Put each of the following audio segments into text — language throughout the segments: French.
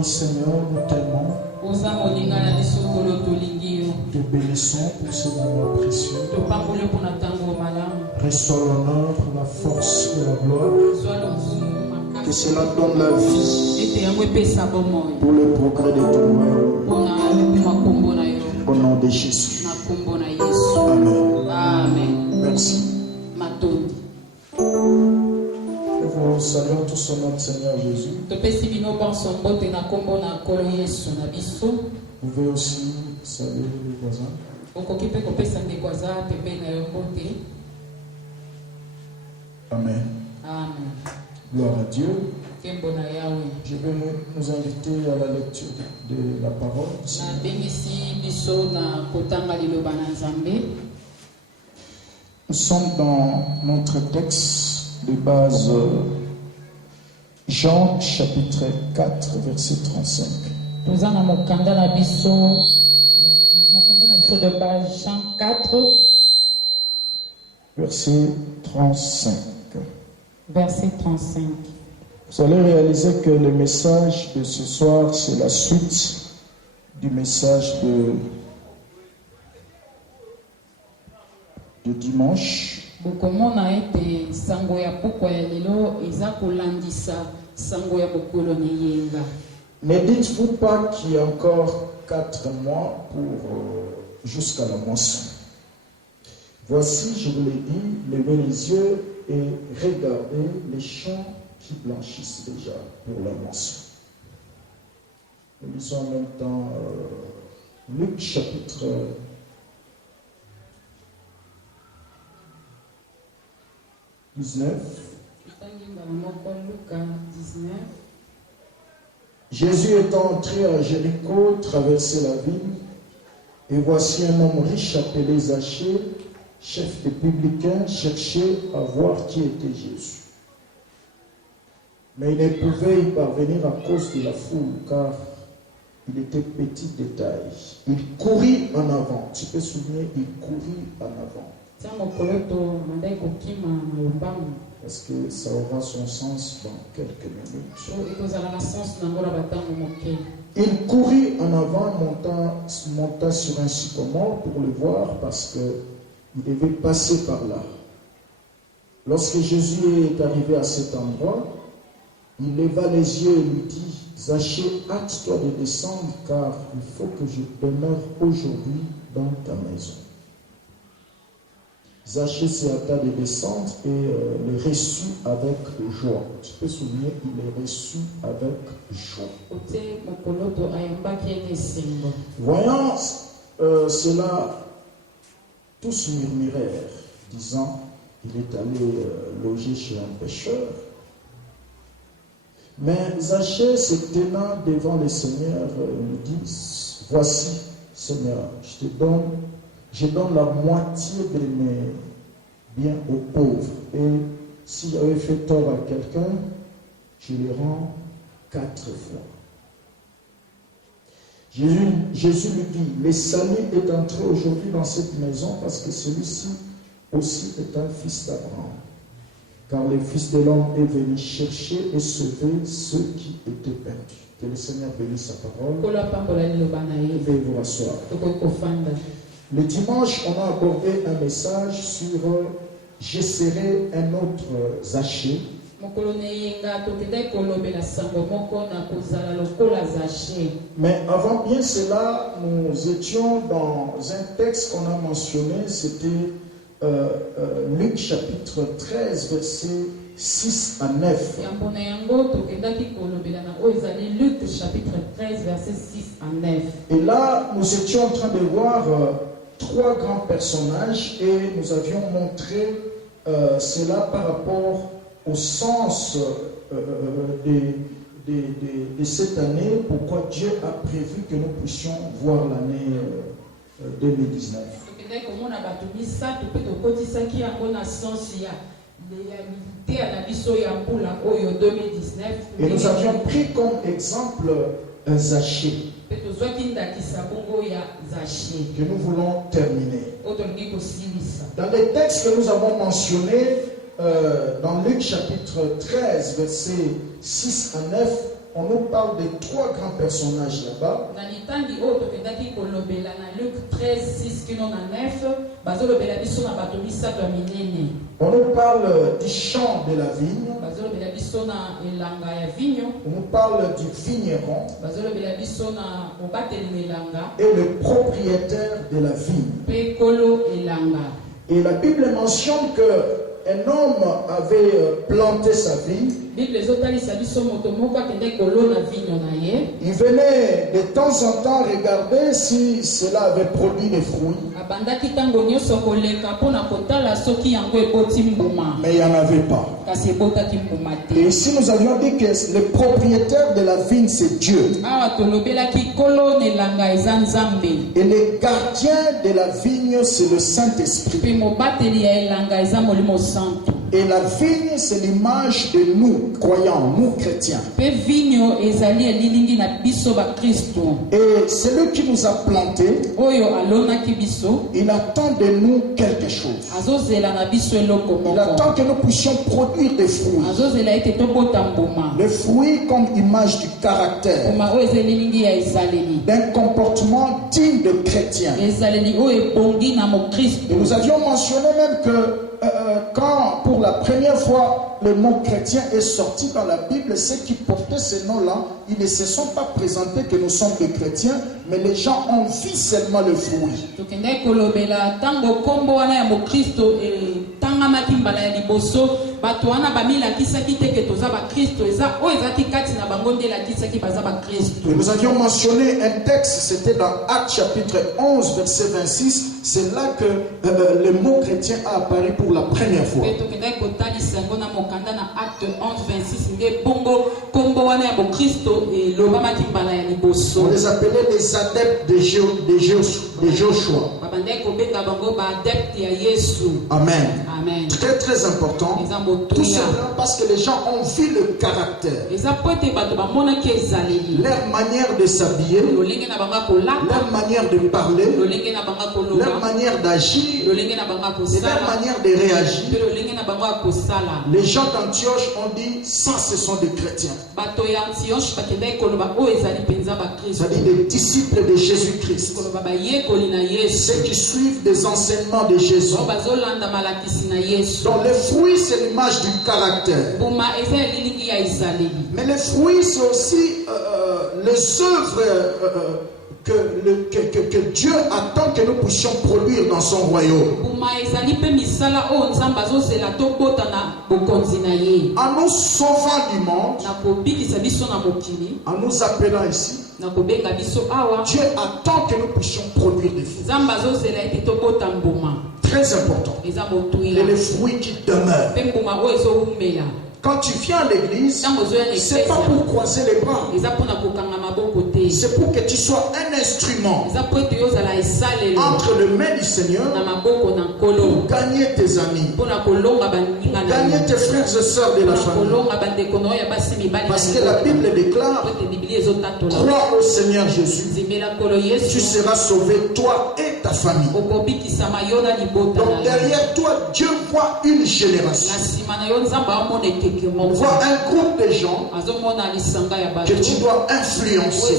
bénis, Seigneur, nous t'aimons. Te bénissons pour ce moment précieux. Reçois l'honneur, la force et la gloire. Que cela donne la vie pour le progrès de ton royaume. Au nom de Jésus. Amen. Amen. Merci. Nous saluons tous au nom du Seigneur Jésus. Vous pouvez aussi saluer les voisins. Amen. Amen. Gloire à Dieu. Je vais nous inviter à la lecture de la parole. Nous sommes dans notre texte de base, Jean chapitre 4, verset 35. Nous avons mon candidat de base Jean 4, verset 35. Verset 35. Vous allez réaliser que le message de ce soir, c'est la suite du message de dimanche. Ne dites-vous pas qu'il y a encore 4 mois pour jusqu'à la moisson. Voici, je vous l'ai dit, levez les yeux et regardez les champs qui blanchissent déjà pour la moisson. Nous lisons en même temps Luc chapitre 19. Jésus est entré à Jéricho, traversait la ville, et voici un homme riche appelé Zachée, chef des publicains, cherchait à voir qui était Jésus. Mais il ne pouvait y parvenir à cause de la foule, car il était petit de taille. Il courut en avant. Tu peux souvenir, il courut en avant. Parce que ça aura son sens dans quelques minutes. Il courut en avant, monta sur un sycomore pour le voir, parce qu'il devait passer par là. Lorsque Jésus est arrivé à cet endroit, il leva les yeux et lui dit, Zachée, hâte-toi de descendre, car il faut que je demeure aujourd'hui dans ta maison. Zachée s'est hâta de descendre et le reçut avec joie. Tu peux te souvenir, il est reçu avec joie. Voyant cela, tous murmurèrent, disant, il est allé loger chez un pécheur. Mais Zachée, se tenant devant le Seigneur, lui dit, voici, Seigneur, je donne la moitié de mes biens aux pauvres. Et si j'avais fait tort à quelqu'un, je les rends 4 fois. Jésus lui dit, le salut est entré aujourd'hui dans cette maison parce que celui-ci aussi est un fils d'Abraham. Car le Fils de l'homme est venu chercher et sauver ceux qui étaient perdus. Que le Seigneur bénisse sa parole. Veuillez vous rasseoir. Le dimanche, on a abordé un message sur je serai un autre Zachée. Mais avant bien cela, nous étions dans un texte qu'on a mentionné, c'était Luc chapitre 13, versets 6 à 9. Et là, nous étions en train de voir 3 grands personnages et nous avions montré cela par rapport au sens de cette année, pourquoi Dieu a prévu que nous puissions voir l'année 2019. Et nous avions pris comme exemple un Zachée que nous voulons terminer. Dans les textes que nous avons mentionnés, dans Luc chapitre 13, versets 6 à 9, on nous parle de 3 grands personnages là-bas. On nous parle du champ de la vigne. On nous parle du vigneron et le propriétaire de la vigne. Et la Bible mentionne qu'un homme avait planté sa vigne. Il venait de temps en temps regarder si cela avait produit des fruits. Mais il n'y en avait pas. Et ici nous avions dit que le propriétaire de la vigne c'est Dieu. Et le gardien de la vigne c'est le Saint-Esprit. Et la vigne c'est l'image de nous croyants, nous chrétiens. Et c'est lui qui nous a plantés. Il attend de nous quelque chose. Il attend que nous puissions produire des fruits. Les fruits comme image du caractère, d'un comportement digne de chrétien. Et nous avions mentionné même que quand pour la première fois le mot chrétien est sorti dans la Bible, ceux qui portaient ces noms-là, ils ne se sont pas présentés que nous sommes des chrétiens, mais les gens ont vu seulement le fruit. Et nous avions mentionné un texte, c'était dans Actes chapitre 11, verset 26. C'est là que le mot chrétien a apparu pour la première fois. On les appelait les adeptes de Joshua. Amen. Amen. Très très important. Tout simplement parce que les gens ont vu le caractère. Leur manière de s'habiller, leur manière de parler, leur manière d'agir, et leur manière de réagir. Les gens d'Antioche ont dit, ça ce sont des chrétiens. C'est-à-dire des disciples de Jésus-Christ. Ceux qui suivent des enseignements de Jésus. Donc les fruits c'est l'image du caractère. Mais les fruits c'est aussi les œuvres que Dieu attend que nous puissions produire dans son royaume. En nous sauvant du monde, en nous appelant ici, Dieu attend que nous puissions produire des fruits. Très important. Et les fruits qui demeurent. Quand tu viens à l'église, c'est pas pour croiser les bras. C'est pour que tu sois un instrument entre les mains du Seigneur pour gagner tes amis, pour gagner tes frères et sœurs de la famille. Parce que la Bible déclare, crois au Seigneur Jésus, tu seras sauvé, toi et ta famille. Donc derrière toi, Dieu voit une génération. On voit un groupe de gens que tu dois influencer.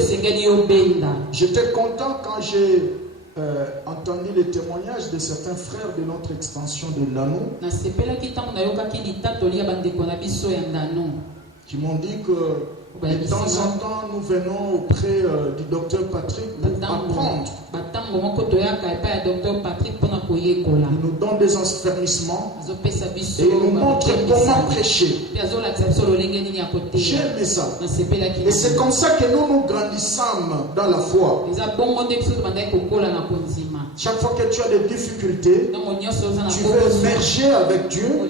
J'étais content quand j'ai entendu les témoignages de certains frères de notre extension de l'Anneau qui m'ont dit que de temps en temps nous venons auprès du docteur Patrick pour apprendre. Il nous donne des enfermissements et il nous montre comment prêcher. J'aime ça. Et c'est comme ça que nous grandissons dans la foi. Chaque fois que tu as des difficultés, tu veux émerger avec Dieu,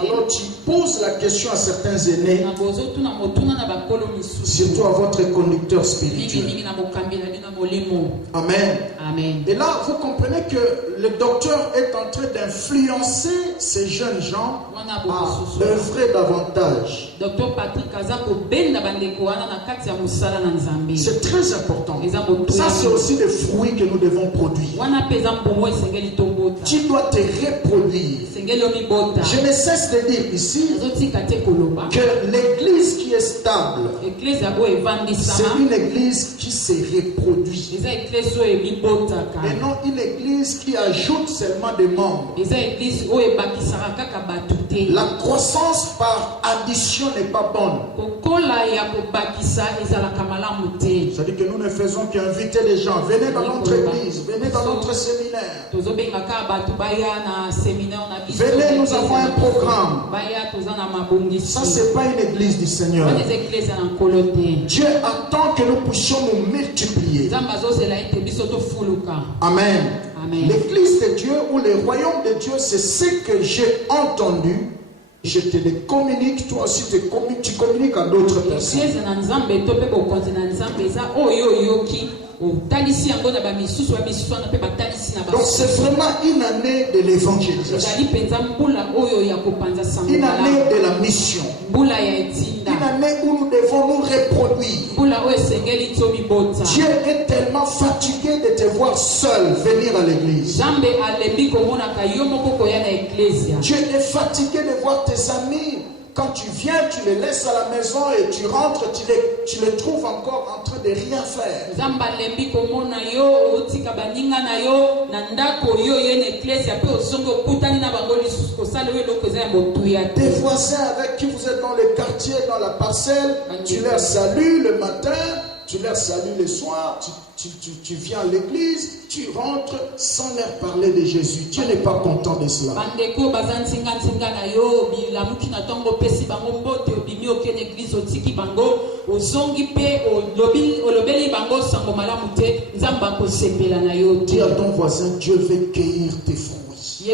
alors tu poses la question à certains aînés, surtout à votre conducteur spirituel. Amen. Amen. Et là, vous comprenez que le docteur est en train d'influencer ces jeunes gens à œuvrer davantage. C'est très important. Ça, c'est aussi des fruits que nous devons produire. Tu dois te reproduire. Je ne cesse de dire ici que l'église qui est stable, c'est une église qui se reproduit. Et non une église qui ajoute seulement des membres. La croissance par addition n'est pas bonne. C'est-à-dire que nous ne faisons qu'inviter les gens. Venez dans notre église, venez dans notre séminaire. Venez, nous avons un programme. Ça, ce n'est pas une église du Seigneur. Dieu attend que nous puissions nous multiplier. Amen. L'église de Dieu ou le royaume de Dieu, c'est ce que j'ai entendu. Je te le communique, toi aussi tu communiques à d'autres personnes. Donc c'est vraiment une année de l'évangélisation, une année de la mission, une année où nous devons nous reproduire. Dieu est tellement fatigué de te voir seul venir à l'église. Dieu est fatigué de voir tes amis. Quand tu viens, tu les laisses à la maison et tu rentres, tu les trouves encore en train de rien faire. Tes voisins avec qui vous êtes dans le quartier, dans la parcelle, tu leur salues le matin, tu leur salues le soir, tu viens à l'église, tu rentres sans leur parler de Jésus. Dieu n'est pas content de cela. Dis à ton voisin, Dieu veut cueillir tes fruits. Il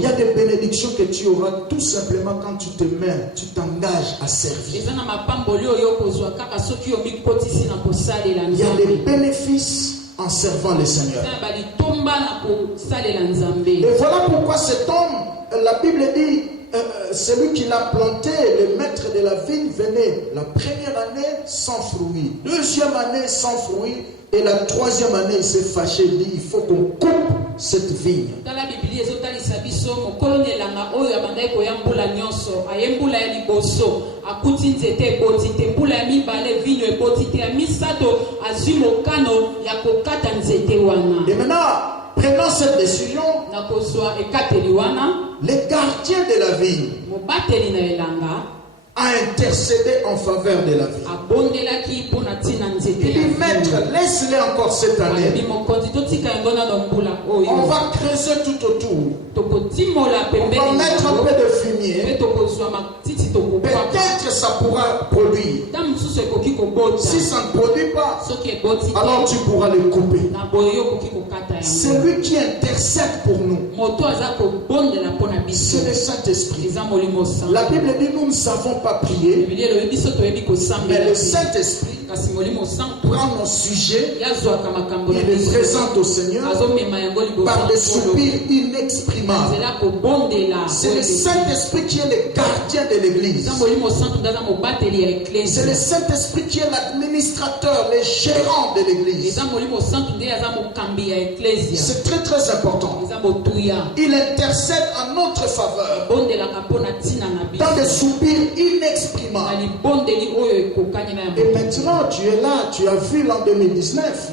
y a des bénédictions que tu auras tout simplement quand tu te mets, tu t'engages à servir. Il y a des bénéfices en servant le Seigneur. Et voilà pourquoi cet homme, la Bible dit, celui qui l'a planté, le maître de la vigne, venait la première année sans fruit, deuxième année sans fruit, et la troisième année il s'est fâché, il dit il faut qu'on coupe cette vigne. Et maintenant, prenons cette décision. Les gardiens de la vigne a intercédé en faveur de la vie. Il dit, maître, laisse-les encore cette année. On va creuser tout autour. On va mettre un peu de fumier. Peut-être ça pourra produire. Si ça ne produit pas, alors tu pourras le couper. C'est lui qui intercède pour nous. C'est le Saint-Esprit. La Bible dit, nous ne savons pas prier, mais le Saint-Esprit prend nos sujets, il les présente au Seigneur par des soupirs inexprimables. C'est le Saint-Esprit qui est le gardien de l'Église. C'est le Saint-Esprit qui est l'administrateur, le gérant de l'Église. C'est très très important. Il intercède en notre faveur dans des soupirs inexprimables. Et maintenant tu es là, tu as vu l'an 2019.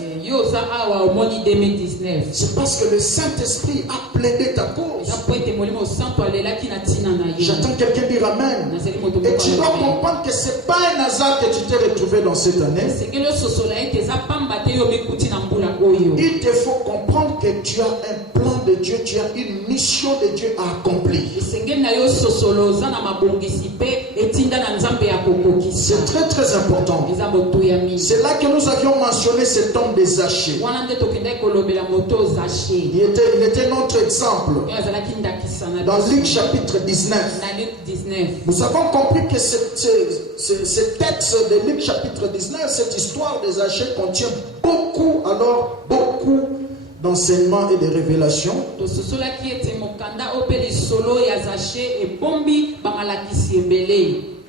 C'est parce que le Saint-Esprit a plaidé ta cause. J'entends quelqu'un dire Amen. Et tu dois comprendre que ce n'est pas un hasard que tu t'es retrouvé dans cette année. Il te faut comprendre que tu as un plan de Dieu, tu as une mission de Dieu à accomplir. C'est très très important. C'est là que nous avions mentionné cet homme des Zachée. Il était notre exemple. Dans Luc chapitre 19. Nous avons compris que ce texte de Luc chapitre 19, cette histoire des Zachée contient beaucoup d'enseignements et de révélations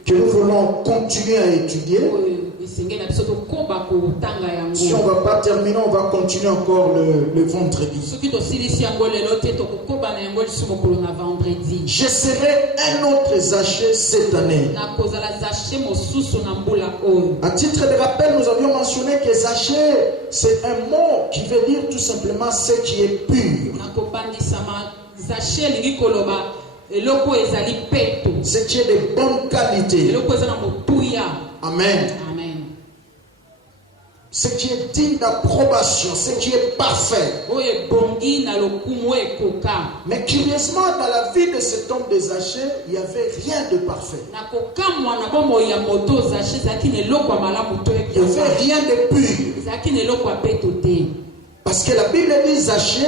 que nous voulons continuer à étudier. Si on ne va pas terminer, on va continuer encore le vendredi. J'essaierai un autre Zaché cette année. À titre de rappel, nous avions mentionné que Zaché, c'est un mot qui veut dire tout simplement ce qui est pur. Ce qui est de bonne qualité. Amen. Ce qui est digne d'approbation, ce qui est parfait. Mais curieusement, dans la vie de cet homme de Zaché, il n'y avait rien de parfait. Il n'y avait rien de pur. Parce que la Bible dit Zaché,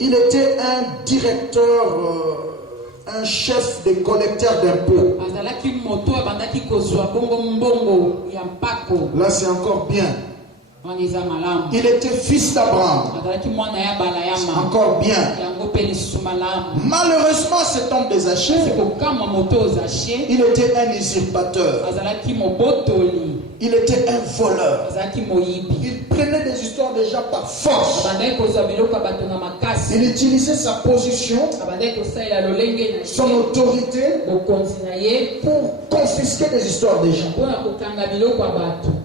il était un directeur, un chef de collecteur d'impôts. Là, c'est encore bien. Il était fils d'Abraham. Encore bien. Malheureusement, cet homme de Zaché, il était un usurpateur. Il était un voleur. Il prenait des histoires déjà par force. Il utilisait sa position, son autorité pour confisquer des histoires des gens.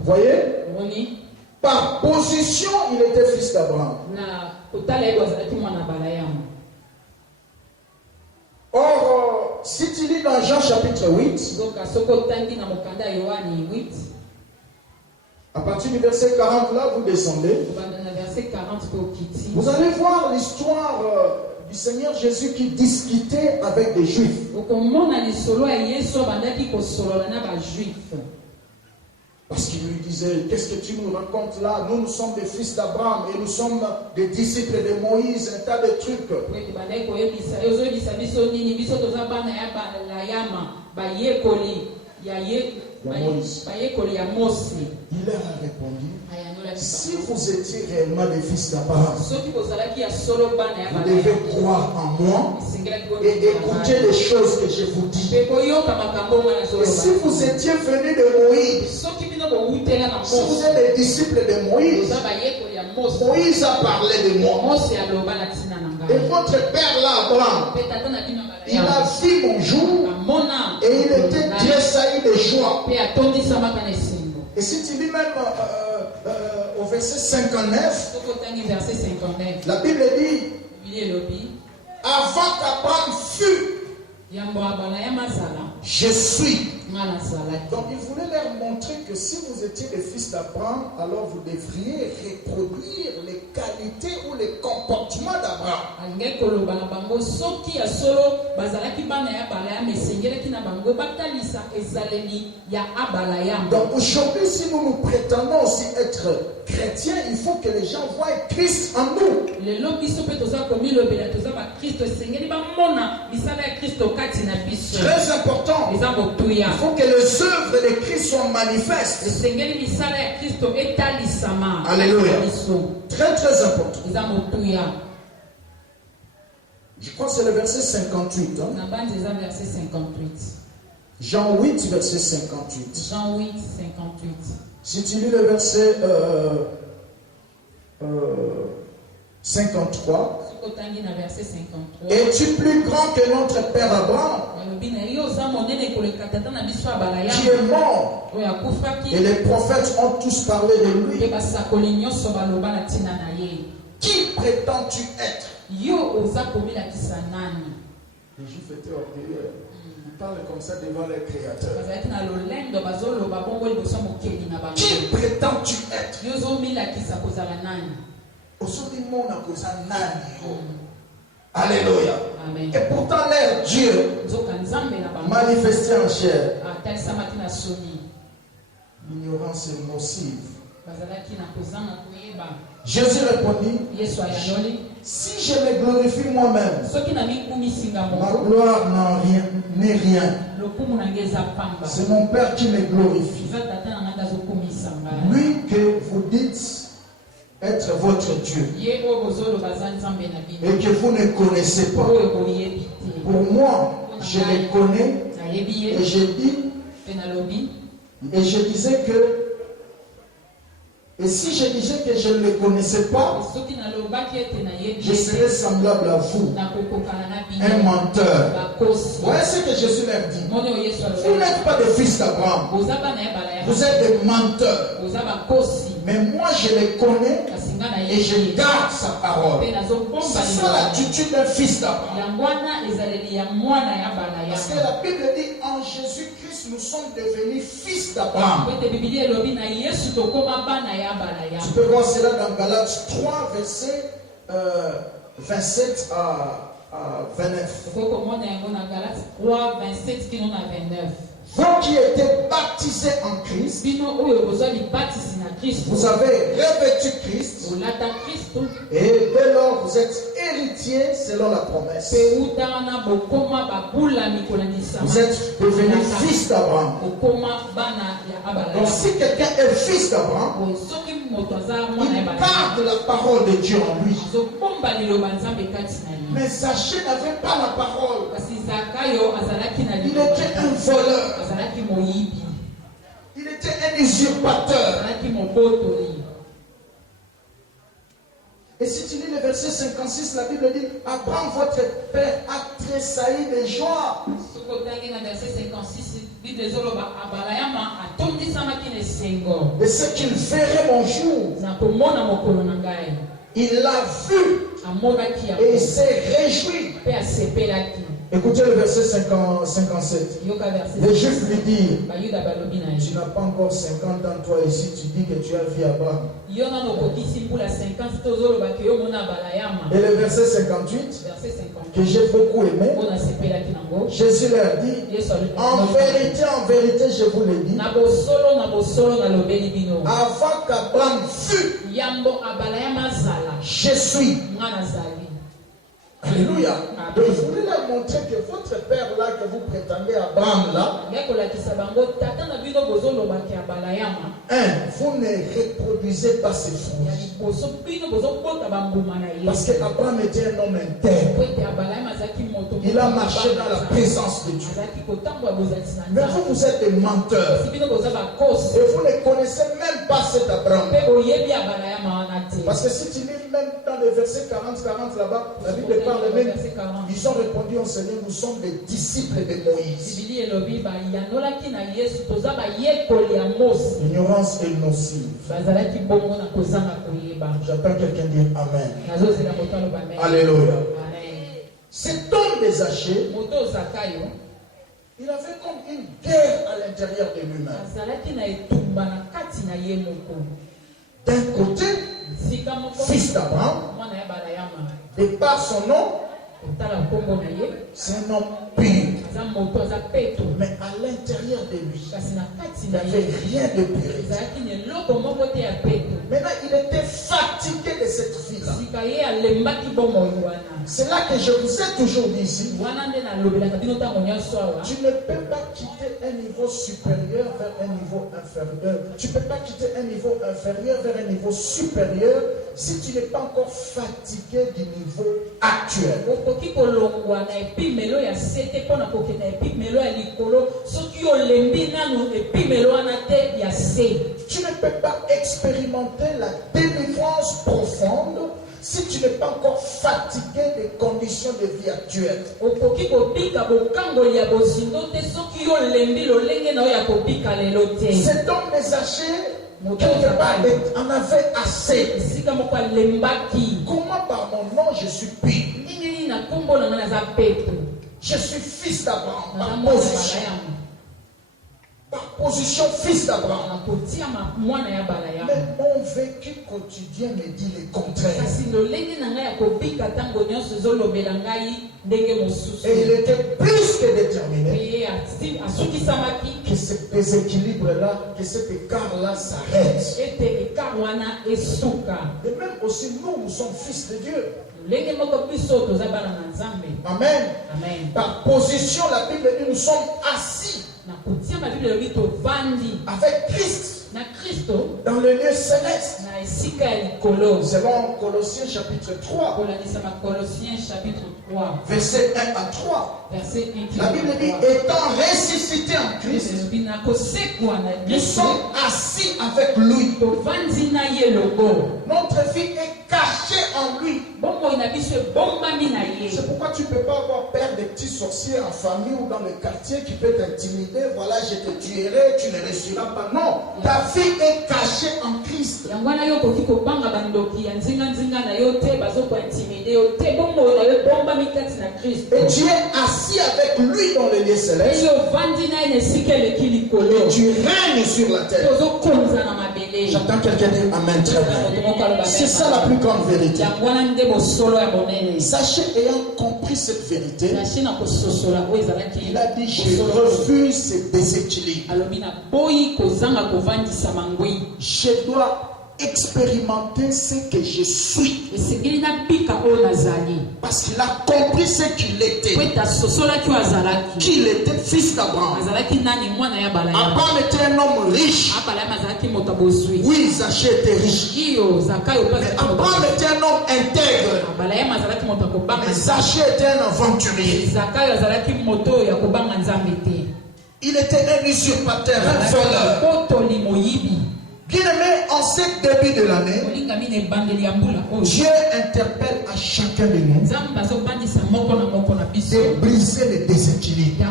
Voyez? Par position, il était fils d'Abraham. Or, si tu lis dans Jean chapitre 8, à partir du verset 40 là, vous descendez. Vous allez voir l'histoire du Seigneur Jésus qui discutait avec des Juifs. Parce qu'il lui disait, qu'est-ce que tu nous racontes là? Nous sommes des fils d'Abraham et nous sommes des disciples de Moïse, un tas de trucs. Il leur a répondu, si vous étiez réellement des fils d'Abraham, vous devez croire en moi et écouter les choses que je vous dis. Et si vous étiez venus de Moïse, si vous êtes des disciples de Moïse, Moïse a parlé de moi. Et votre père là, Abraham, il a vu mon jour et il était tressailli de joie. Et si tu lis même au verset 59, la Bible dit, avant qu'Abraham fût, je suis. Donc il voulait leur montrer que si vous étiez des fils d'Abraham, alors vous devriez reproduire les qualités ou les comportements d'Abraham. Donc aujourd'hui, si nous nous prétendons aussi être chrétiens, il faut que les gens voient Christ en nous. Très important. Il faut que les œuvres de Christ soient manifestes. Alléluia. Très très important. Je crois que c'est le verset 58. Jean 8, verset 58. Jean 8, 58. Si tu lis le verset 53. Es-tu plus grand que notre père Abraham, qui est mort, et les prophètes ont tous parlé de lui? Qui prétends-tu être? Les Juifs étaient orgueilleux. Ils parlent comme ça devant les créateurs. Qui prétends-tu être? Alléluia. Amen. Et pourtant leur Dieu manifesté en chair. L'ignorance est nocive. Jésus répondit, si je me glorifie moi-même, ma gloire n'est rien. C'est mon Père qui me glorifie. Lui que vous dites être votre Dieu et que vous ne connaissez pas. Pour moi, je le connais et je dis Et je disais que, et si je disais que je ne le connaissais pas, je serais semblable à vous, un menteur. Voyez ce que Jésus leur dit. Vous n'êtes pas des fils d'Abraham, vous êtes des menteurs. Mais moi je les connais et je garde sa parole. C'est ça l'attitude d'un fils d'Abraham. Parce que la Bible dit en Jésus-Christ nous sommes devenus fils d'Abraham. Tu peux voir cela dans Galates 3, versets 27 à 29. Vous qui étiez baptisés en Christ, vous avez revêtu Christ, et dès lors vous êtes héritiers selon la promesse. Vous êtes devenus fils d'Abraham. Donc si quelqu'un est fils d'Abraham, il garde la parole de Dieu en lui. Mais Zachée n'avait pas la parole. Il était un voleur. Il était un usurpateur. Et si tu lis le verset 56, la Bible dit Abraham, votre père, a tressailli de joie. Et ce qu'il verrait mon jour, il l'a vu et il s'est réjoui. Écoutez le verset 57. Les Juifs lui disent tu n'as pas encore 50 ans, toi ici, tu dis que tu as vu Abraham. Et le verset 58, que j'ai beaucoup aimé, Jésus leur dit en vérité, je vous le dis, avant qu'Abraham fût, je suis. Alléluia. Donc je voulais leur montrer que votre père là, que vous prétendez Abraham là, vous ne reproduisez pas ses fruits. Parce qu'Abraham était un homme intègre. Il a marché dans la présence de Dieu. Mais vous, vous êtes des menteurs. Et vous ne connaissez même pas cet Abraham. Parce que si tu lis même dans le verset 40 là-bas, la Bible parle même. Ils ont répondu au Seigneur, nous sommes des disciples de Moïse. L'ignorance est nocive. J'attends quelqu'un dire Amen. Alléluia. Cet homme des Zachée, il avait comme une guerre à l'intérieur de lui-même. D'un côté, fils d'Abraham, de par son nom, c'est un homme pur. Mais à l'intérieur de lui, il n'avait rien de pur. Maintenant, il était fatigué de cette vie-là. C'est là que je vous ai toujours dit ici. Tu ne peux pas quitter un niveau supérieur vers un niveau inférieur. Tu ne peux pas quitter un niveau inférieur vers un niveau supérieur si tu n'es pas encore fatigué du niveau actuel. Tu ne peux pas expérimenter la délivrance profonde si tu n'es pas encore fatigué des conditions de vie actuelles. Cet homme des Zachée, quelque part, en avait assez. Comment par mon nom je suis pire? Je suis fils d'Abraham, par position. Par position, fils d'Abraham. Mais mon vécu quotidien me dit le contraire. Et il était plus que déterminé que ce déséquilibre-là, que cet écart-là s'arrête. Et même aussi, nous sommes fils de Dieu. Amen. Par position, la Bible dit nous sommes assis avec Christ. Kristo dans le lieu céleste. na esika ya likolo. Selon Colossiens chapitre 3, Kolandisama Colossiens chapitre 3 verset 1 à 3. verset 1. La Bible dit, étant ressuscités en Christ, nous sommes assis avec lui. Notre vie est cachée en lui. C'est pourquoi tu ne peux pas avoir peur des petits sorciers en famille ou dans le quartier qui peut t'intimider. Voilà, je te tuerai, tu ne réussiras pas. Non, ta vie est cachée en Christ. Et tu es assis avec lui dans le lieu céleste. Et tu règnes sur la terre. J'entends quelqu'un dire Amen très bien. C'est ça la plus grande vérité. Sachez, ayant compris cette vérité, il a dit, je refuse ce déséquilibre. Je dois expérimenter ce que je suis. Parce qu'il a compris ce qu'il était. Qu'il était fils d'Abraham. Abraham était un homme riche. Oui, Zaché était riche. Mais Abraham était un homme intègre. Mais Zaché était un aventurier. Il était un usurpateur, un voleur. Bien-aimé, en ce début de l'année, Dieu interpelle à chacun de nous de briser les déséquilibres.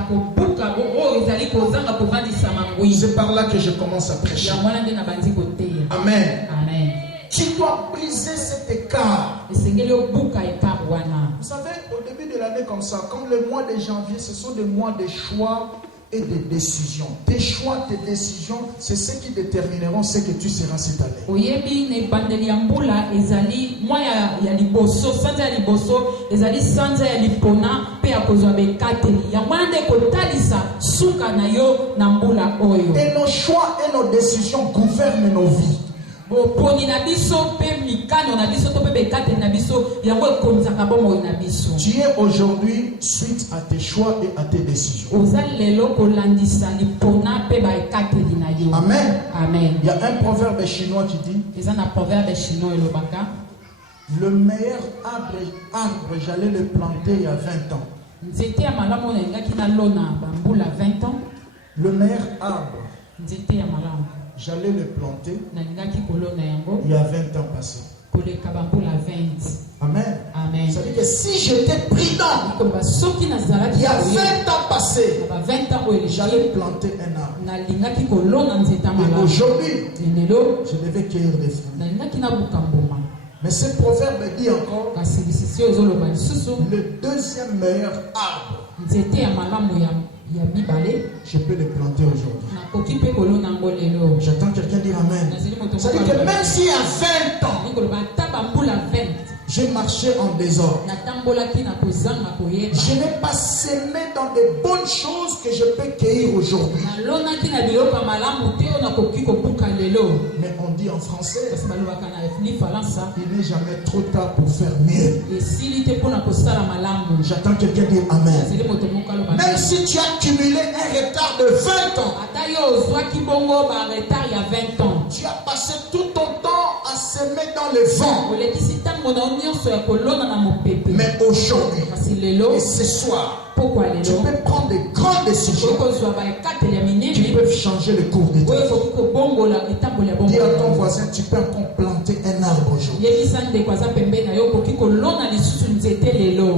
C'est par là que je commence à prêcher. Amen. Tu dois briser cet écart. Vous savez, au début de l'année comme ça, comme le mois de janvier, ce sont des mois de choix et de décisions. Tes choix, tes décisions, c'est ce qui détermineront ce que tu seras cette année. Et nos choix et nos décisions gouvernent nos vies. Tu es aujourd'hui suite à tes choix et à tes décisions. Amen. Il y a un proverbe chinois qui dit, le meilleur arbre, j'allais le planter il y a 20 ans. Le meilleur arbre, j'allais le planter il y a 20 ans passés. Amen. Ça veut dire que si j'étais prudent il y a 20 ans passés, j'allais planter un arbre. Et aujourd'hui, je devais cueillir des fruits. Mais ce proverbe dit encore, le deuxième meilleur arbre, je peux le planter aujourd'hui. J'attends quelqu'un dire Amen. Ça veut dire que même s'il y a 20 ans, j'ai marché en désordre, je n'ai pas semé dans de bonnes choses que je peux cueillir aujourd'hui. Mais on dit en français, il n'est jamais trop tard pour faire mieux. J'attends quelqu'un dire Amen. Même si tu as cumulé un retard de 20 ans, tu as passé tout ton temps à semer dans le vent. Mais aujourd'hui et ce soir, tu peux prendre de grandes décisions qui peuvent changer le cours de ta vie. Dis à ton voisin, tu peux encore planter un arbre aujourd'hui.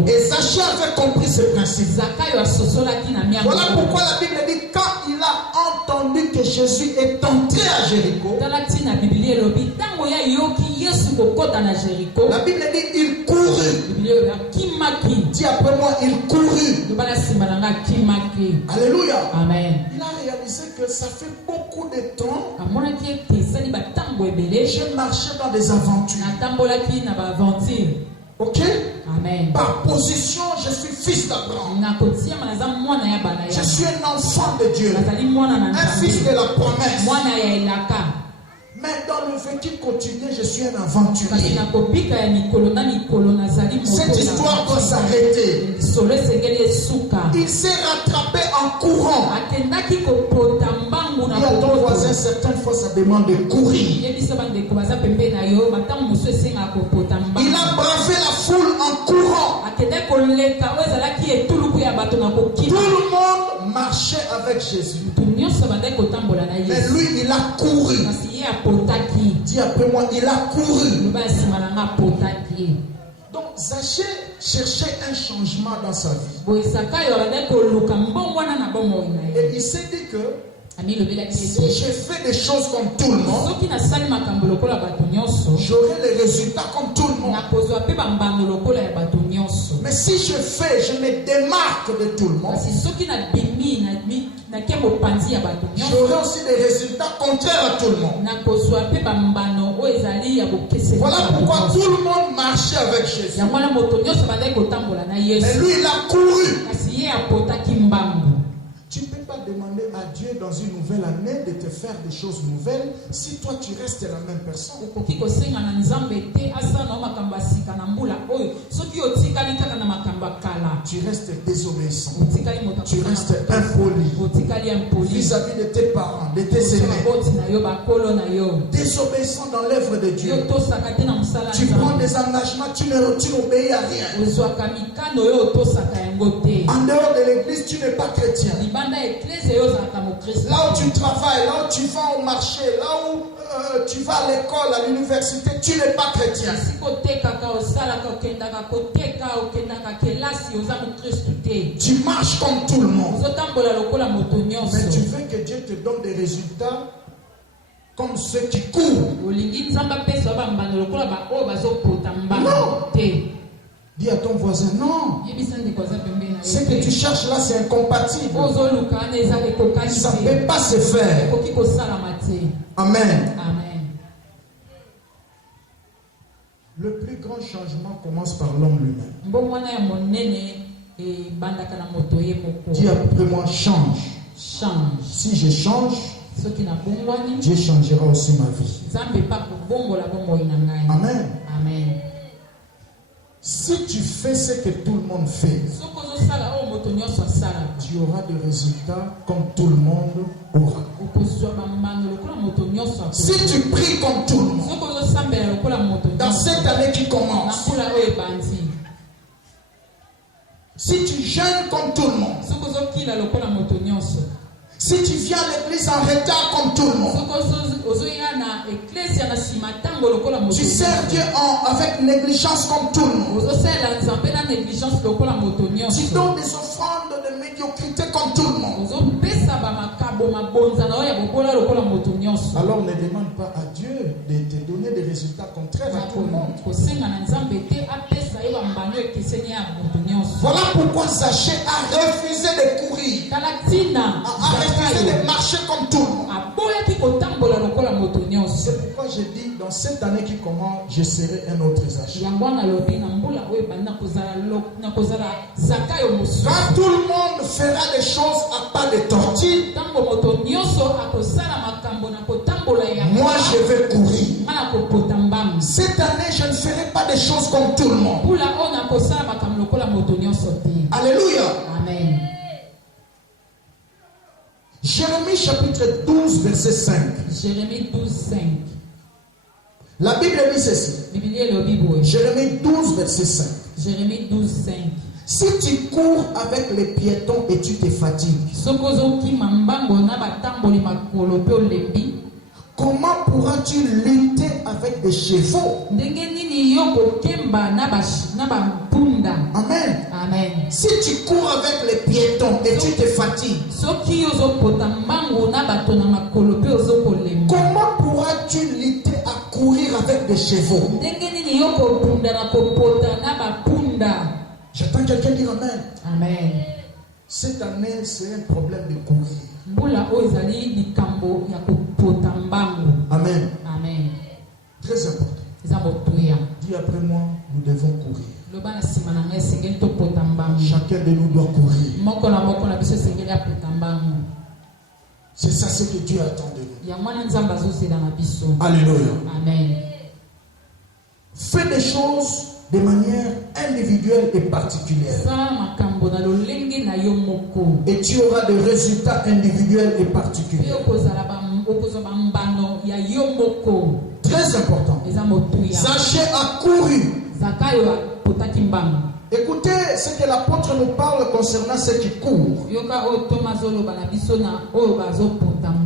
Et Zaché avait compris ce principe. Voilà pourquoi la Bible dit, quand il a entendu que Jésus est entré à Jéricho, la Bible dit, il courut. Dis après moi, il courut. Alléluia. Amen. Il a réalisé que ça fait beaucoup de temps. J'ai marché dans des aventures. Ok? Amen. Par position, je suis fils d'Abraham. Je suis un enfant de Dieu. Un fils de la promesse. Mais dans le vécu quotidien, je suis un aventurier. Cette histoire doit s'arrêter. Il s'est rattrapé en courant. Il y a à ton voisin, certaines fois ça demande de courir. yebisa bandeko baza pembeni na yo batango mosusu esengaka kopota Il a bravé la foule en courant. akende koleka oyo ezalaki etuluku ya bato na Tout kokima le monde marchait avec Jésus. moto nyonso bandaki kotambola na Mais yesu lui, il a couru. kasi ye apotaki Dis après moi, il a couru. loba ya nsima na nga apotaki Donc Zachée cherchait un changement dans sa vie. boye zakayo abandaki koluka mbongo wana na bomoi na ye Et il s'est dit que amilobelaki si ete je fais des choses comme tout le monde, soki nasali makambo lokola bato nyonso j'aurai les résultats comme tout le monde. nakozwa mpe bambano lokola ya bato nyonso Mais si je me démarque de tout le monde, kasi soki nabimi nakia mopanzi ya bato nyonso j'aurai aussi des résultats contraires à tout le monde. nakozwa mpe bambano oyo ezali ya bokeseni Voilà pourquoi tout le monde marchait avec Jésus. yango wana moto nyonso bandaki kotambola na Mais yesu lui, il a couru. kasi ye apotaki mbangu Tu ne peux pas demander à Dieu dans une nouvelle année de te faire des choses nouvelles si toi tu restes la même personne. okoki kosenga na nzambe te asala nao makambo ya sika na mbula oyo soki otikali kaka na makambo ya kala Tu restes désobéissant. otikali moto Tu restes impoli otikali ya mpoli vis-à-vis de tes parents, de tes aînés. bakoti na yo bakolo na yo Désobéissant dans l'œuvre de Dieu. yo tosaka te na mosala Tu prends des engagements, tu n'obéis à rien. ozwaka mikano oyo otosaka yango te En dehors de l'église, tu n'es pas chrétien. libanda eklese oyo ozalaka mokristo Là où tu travailles, là où tu vas au marché, là où tu vas à l'école, à l'université, tu n'es pas chrétien. esika otekaka osalaka okendaka koteka okendaka kelasi oza mokristo te Tu marches comme tout le monde. ozotambola lokola moto Mais tu nyonso veux que Dieu te donne des résultats comme ceux qui courent. olingi nzambe apesa yo bambano lokola baoyo bazopota Non. mbango te Dis à ton voisin, non. yebisa ndeko aza pembeni na Ce yo que tu te cherches là, c'est incompatible. oyo ozoluka wana eza ekokani Ça ne te peut pas se faire. ekoki kosalama te Amen. amen Le plus grand changement commence par l'homme lui-même. mbongo wana ya monene ebandaka na moto ye moko Dis après moi, change. change Si je change, soki nabongwani Dieu changera aussi ma vie. nzambe mpa kobongola bomoi na ngai Amen. amen Si tu fais ce que tout le monde fait, soki ozosala oyo moto nyonso asalaka tu auras des résultats comme tout le monde aura. okozwa bambano lokola moto nyonso Si tu pries comme tout le monde, soki ozosambela lokola moto dans nyonso cette année qui na commence, mpula oyo ebandi si tu jeûnes comme tout le monde, soki ozokila lokola moto nyonso si tu viens à l'église en retard comme tout le monde, soki ozoya na eklesia na nsima ntango lokola moto tu sers Dieu avec négligence comme tout le monde, ozosalela nzambe na négligence lokola moto tu nyonso donnes des offrandes de médiocrité comme tout le monde, ozopesa bamakabo mabonzana oyo ya bobola lokola moto nyonso alors ne demande pas à Dieu de te donner des résultats contraires à tout le monde. kosenga na nzambe te apesa ye bambano ekeseni ya moto nyonso Voilà pourquoi Zachée a refusé de courir, tala ntina a refusé de marcher comme tout le monde. aboyaki kotambola lokola moto nyonso C'est pourquoi je dis, dans cette année qui commence, je serai un autre Zachée. yango wana lobi na mbula oyo ebandi nakozala zakayo mosusu Quand tout le monde fera des choses à pas de tortue, ntango moto nyonso akosala makambo na kotambola ya moi je vais courir. mana kopota mbangu Cette année, je ne ferai pas des choses comme tout le monde. mbula oyo nakosala makambo lokola moto nyonso te Alléluia. amen Jérémie chapitre 12, verset 5. Jérémie 12:5 La Bible dit ceci. bibilia elobi boye Jérémie 12, verset 5. Jérémie 12:5 Si tu cours avec les piétons et tu te fatigues, soki ozokima mbango na batamboli makolo mpe olembi comment pourras-tu lutter avec des chevaux? ndenge nini yo kokemba na bampunda Amen. amen Si tu cours avec les piétons et tu te fatigues, soki ozopota mbango na bato na makolo mpe ozokolemba comment pourras-tu lutter à courir avec des chevaux? ndenge nini yo kobunda na kopota na bapunda J'entends quelqu'un dire Amen. amen Cette année, c'est un problème de courir. mbula oyo ezali likambo ya kopota mbango Amen. amen Très important. eza motuya Dis après moi, nous devons courir. loba na nsima na ngai esengeli topota mbango Chacun de nous doit courir. moko na moko na biso esengeli apota mbango C'est ça ce que Dieu attend de nous. yango wana nzambe azozela na biso Alléluia. amen Fais des choses de manière individuelle et particulière. sala makambo na lolenge na yo moko Et tu auras des résultats individuels et mpe particuliers. okozala Très important. Zaché a couru. Écoutez ce que l'apôtre nous parle concernant ceux qui courent.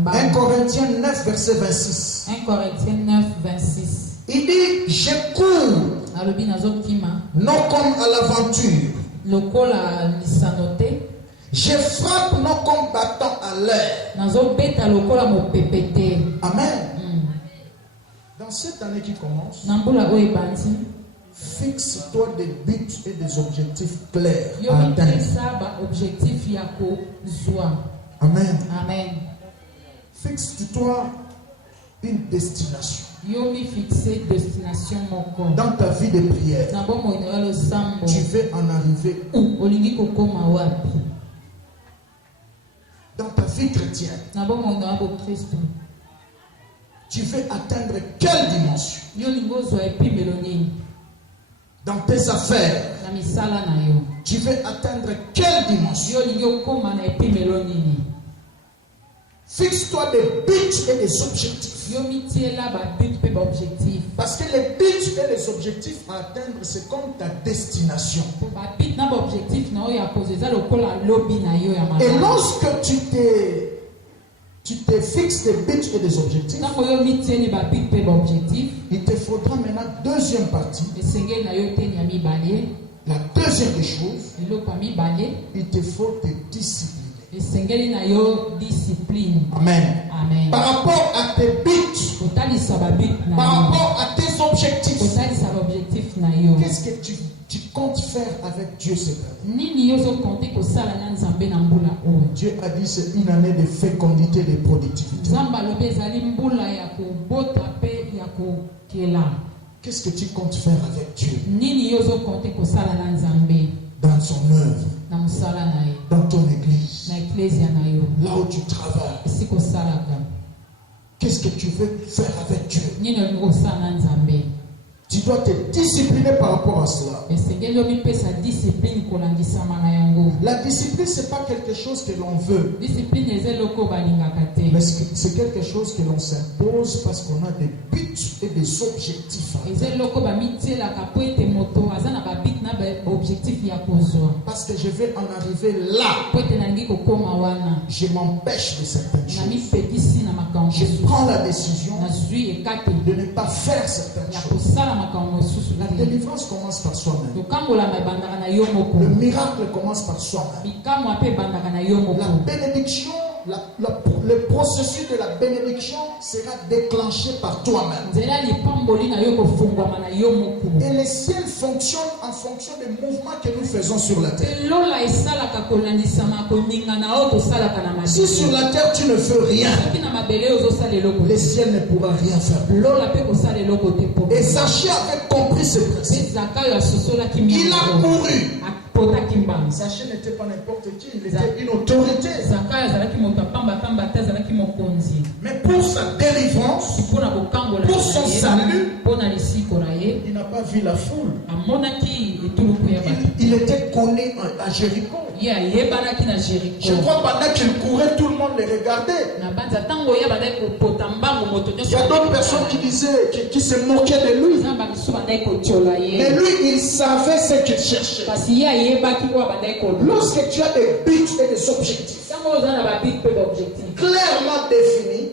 1 Corinthiens 9, verset 26. 1 Corinthiens 9, 26. Il dit, je cours, non comme à l'aventure. Je frappe non comme battant à l'air. Amen. Dans cette année qui commence, fixe-toi des buts et des objectifs clairs à atteindre. Amen. Amen. Fixe-toi une destination. Dans ta vie de prière, tu veux en arriver où? Dans ta vie chrétienne, tu veux atteindre quelle dimension? Dans tes affaires, tu veux atteindre quelle dimension? Fixe-toi des buts et des objectifs. Parce que les buts et les objectifs à atteindre, c'est comme ta destination. Et lorsque tu te fixes des buts et des objectifs, il te faudra maintenant deuxième partie. La deuxième des choses, il te faut te discipliner. Amen. Amen. Par rapport à tes buts, par rapport à tes objectifs, qu'est-ce que tu comptes faire avec Dieu cette année? Dieu a dit c'est une année de fécondité, de productivité. Qu'est-ce que tu comptes faire avec Dieu? Dans son œuvre, dans ton église, là où tu travailles. Qu'est-ce que tu veux faire avec Dieu? Tu dois te discipliner par rapport à cela. La discipline, ce n'est pas quelque chose que l'on veut. Mais c'est quelque chose que l'on s'impose parce qu'on a des buts et des objectifs. Parce que je vais en arriver là. Je m'empêche de certaines choses. Je prends la décision de ne pas faire certaines choses. La délivrance commence par soi-même. Le miracle commence par soi-même. La bénédiction, le processus de la bénédiction sera déclenché par toi-même. Et les ciels fonctionnent en fonction des mouvements que nous faisons sur la terre. Si sur la terre tu ne fais rien, les ciels ne pourront rien faire. Et Zaché avait compris ce principe. Il a couru. Zaché n'était pas n'importe qui, il était une autorité. Mais pour sa délivrance, pour son salut, il n'a pas vu la foule. Il était connu à Jéricho. Je crois pendant qu'il courait, tout le monde le regardait. Il y a d'autres personnes qui disaient, qui se moquaient de lui. Mais lui, il savait ce qu'il cherchait. Lorsque tu as des buts et des objectifs clairement définis,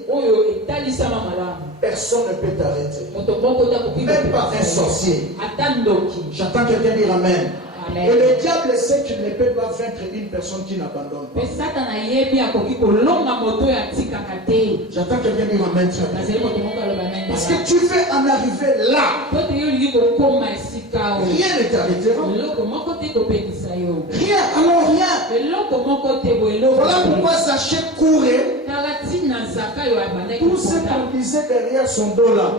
personne ne peut t'arrêter. Même pas un sorcier. J'attends quelqu'un dire Amen. Amen. Et le diable sait qu'il ne peut pas vaincre une personne qui n'abandonne pas. J'attends quelqu'un dire Amen. Parce que tu veux en arriver là. Rien ne t'arrêtera. Rien, alors rien. Voilà pourquoi Zaché courait. Tout ce qu'on disait derrière son dos là,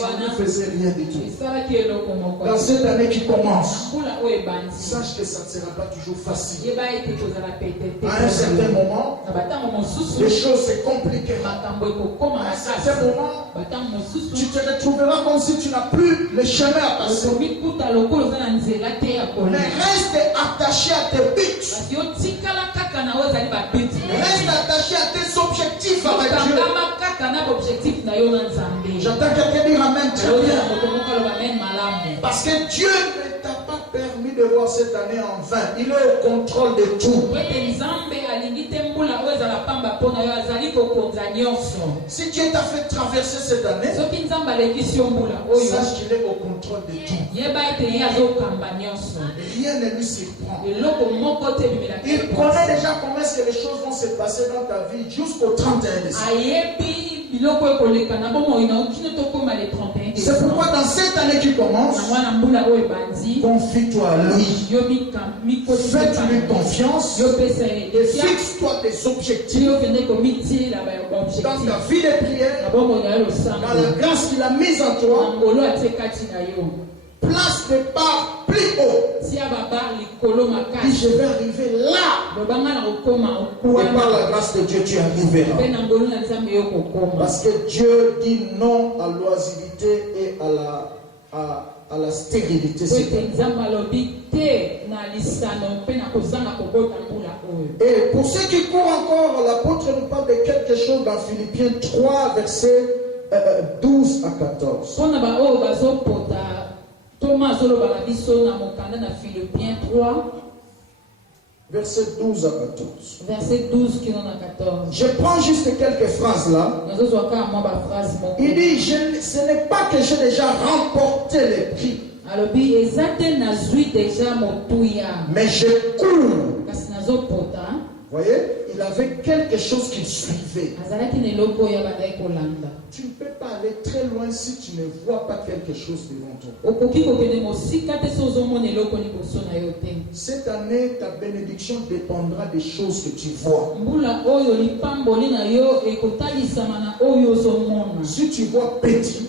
ça ne faisait rien du tout. Dans cette année qui commence, sache que ça ne sera pas toujours facile. À un certain moment, les choses se compliqueront. À un certain moment, tu te retrouveras comme si tu n'as plus le chemin à passer. Mais reste attaché à tes buts. Reste attaché à tes objectifs. J'entends quelqu'un dire amen très bien. Parce que Dieu ne t'a pas permis de voir cette année en vain. Il est au contrôle de tout. Si Dieu t'a fait traverser cette année, sache qu'il est au contrôle de tout. Rien ne lui surprend. Il connaît déjà comment est-ce que les choses vont se passer dans ta vie jusqu'au 31 décembre. C'est pourquoi dans cette année qui commence, confie-toi à lui. Fais-lui confiance et fixe-toi des objectifs dans ta vie de prière, dans la grâce qu'il a mise en toi. Place tes pas plus haut. Et je vais arriver là. Et par la grâce de Dieu, tu arriveras. Parce que Dieu dit non à l'oisiveté et à la stérilité. Et pour ceux qui courent encore, l'apôtre nous parle de quelque chose dans Philippiens 3, versets 12 à 14. Verset 12 à 14. Verset 12 qui en a 14. Je prends juste quelques phrases là. Il dit, ce n'est pas que j'ai déjà remporté les prix. Mais je cours. Vous voyez, il avait quelque chose qu'il suivait. Tu ne peux pas aller très loin si tu ne vois pas quelque chose devant toi. Cette année, ta bénédiction dépendra des choses que tu vois. Si tu vois petit,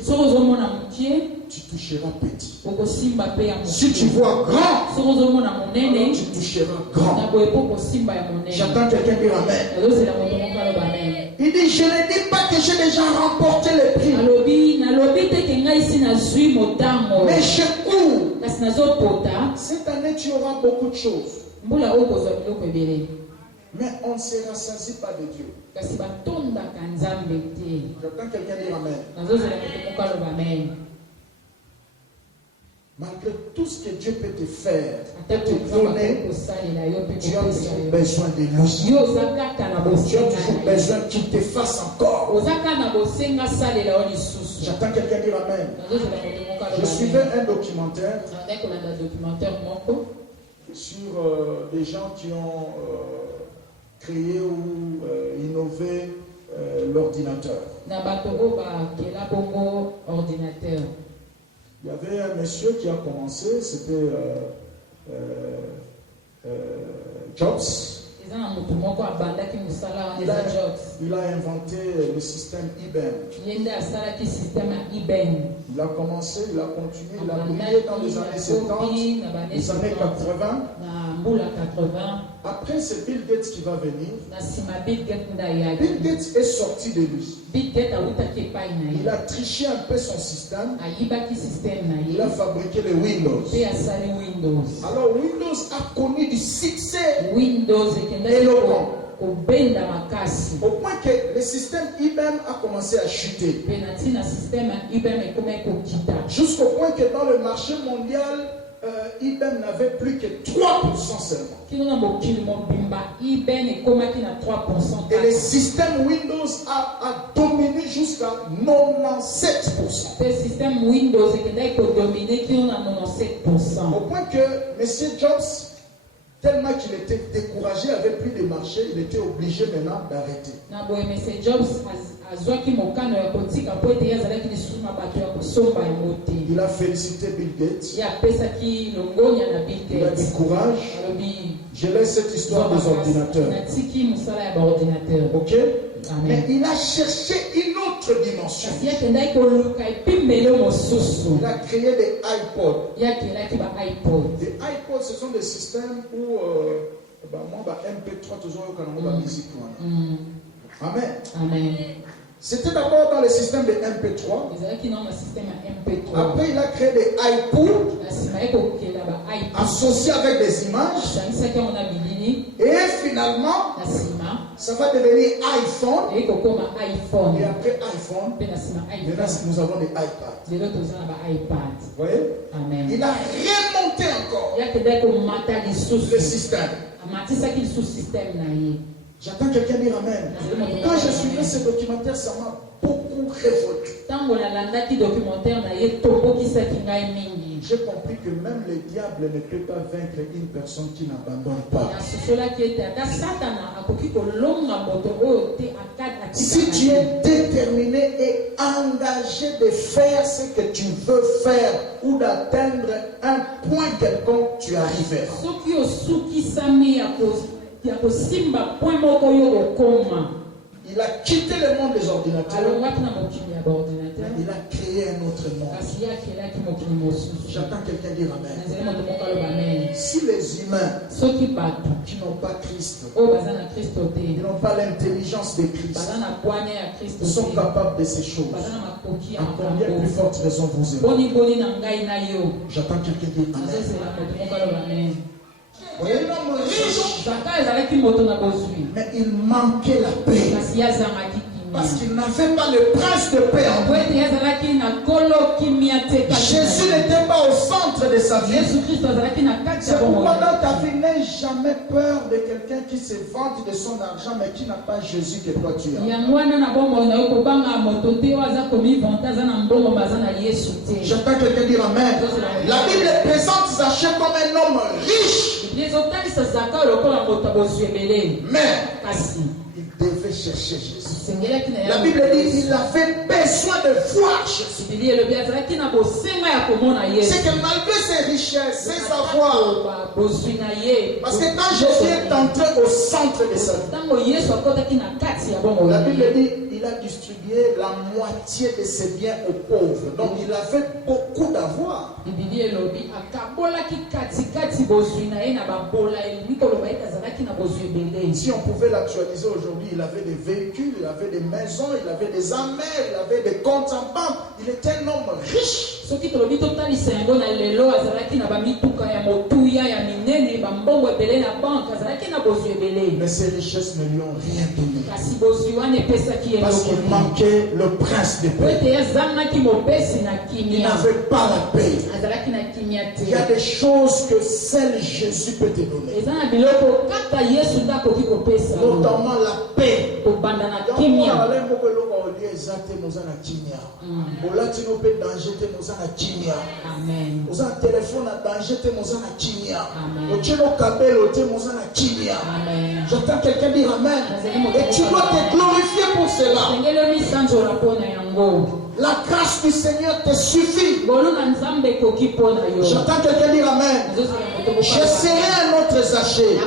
tu toucheras petit. Si tu vois grand, tu toucheras grand. J'entends quelqu'un dire amen. Il dit, je ne dis pas que j'ai déjà remporté le prix. Mais je cours. Cette année, tu auras beaucoup de choses. Mais on ne se rassasie pas de Dieu. J'entends quelqu'un dire amen. Malgré tout ce que Dieu peut te faire, te donner, tu as toujours besoin de lui. Tu as toujours besoin qu'il te fasse encore. J'entends quelqu'un dire amen. Je suivais un documentaire sur des gens qui ont créé ou innové l'ordinateur. Il y avait un monsieur qui a commencé, c'était Jobs. Il a inventé le système IBM. Il a commencé, il a continué, il a brillé dans les années 70, les années 80. Après, c'est Bill Gates qui va venir. Bill Gates est sorti de lui. Il a triché un peu son système. Il a fabriqué le Windows. Alors Windows a connu du succès éloquent. Au point que le système IBM a commencé à chuter. Jusqu'au point que dans le marché mondial, IBM n'avait plus que 3% seulement. Et le système Windows a dominé jusqu'à 97%. Au point que M. Jobs, tellement qu'il était découragé, n'avait plus de marché, il était obligé maintenant d'arrêter. Il a félicité Bill Gates. Il a dit courage. Je laisse cette histoire des ordinateurs. Ok? Mais il a cherché une autre dimension. Il a créé des iPods. Les iPods, ce sont des systèmes où MP3 toujours au musique. Amen. C'était d'abord dans le système de MP3. Après, il a créé des iPods associés avec des images. Et finalement, Ça va devenir iPhone. Et après iPhone, maintenant nous avons des iPads. Vous voyez? Amen. Il a remonté encore le système. J'attends quelqu'un dire Amen. Quand je suivais ce documentaire, ça m'a beaucoup révolté. J'ai compris que même le diable ne peut pas vaincre une personne qui n'abandonne pas. Si tu es déterminé et engagé de faire ce que tu veux faire ou d'atteindre un point quelconque, tu arriveras. Il a quitté le monde des ordinateurs. Il a créé un autre monde. J'attends quelqu'un dire Amen. Si les humains qui n'ont pas Christ, qui n'ont pas l'intelligence de Christ, sont capables de ces choses, à combien plus forte raison vous aimez? J'attends quelqu'un dire Amen. Oui, l'homme riche, mais il manquait la paix. Parce qu'il n'avait pas le prince de paix en lui. Jésus n'était pas au centre de sa vie. C'est pourquoi dans ta vie, n'aie jamais peur de quelqu'un qui se vante de son argent mais qui n'a pas Jésus que toi tu as. J'entends quelqu'un dire Amen. La Bible présente Zaché comme un homme riche. Mais il devait chercher Jésus. La Bible dit qu'il avait besoin de voir Jésus. C'est que malgré ses richesses, ses avoirs, parce que quand Jésus est entré au centre de sa vie, la Bible dit qu'il a distribué la moitié de ses biens aux pauvres. Donc il avait beaucoup d'avoir. Si on pouvait l'actualiser aujourd'hui, il avait des véhicules, il avait des maisons, il avait des amers, il avait des comptes en banque. Il était un homme riche. Mais ses richesses ne lui ont rien donné. Parce qu'il manquait le prince de paix. Il n'avait pas la paix. Il y a des choses que seul Jésus peut te donner. Notamment la paix. J'entends quelqu'un dire Amen. Et tu dois te glorifier pour cela. La grâce du Seigneur te suffit. J'entends quelqu'un dire Amen. Je serai un autre Zaché.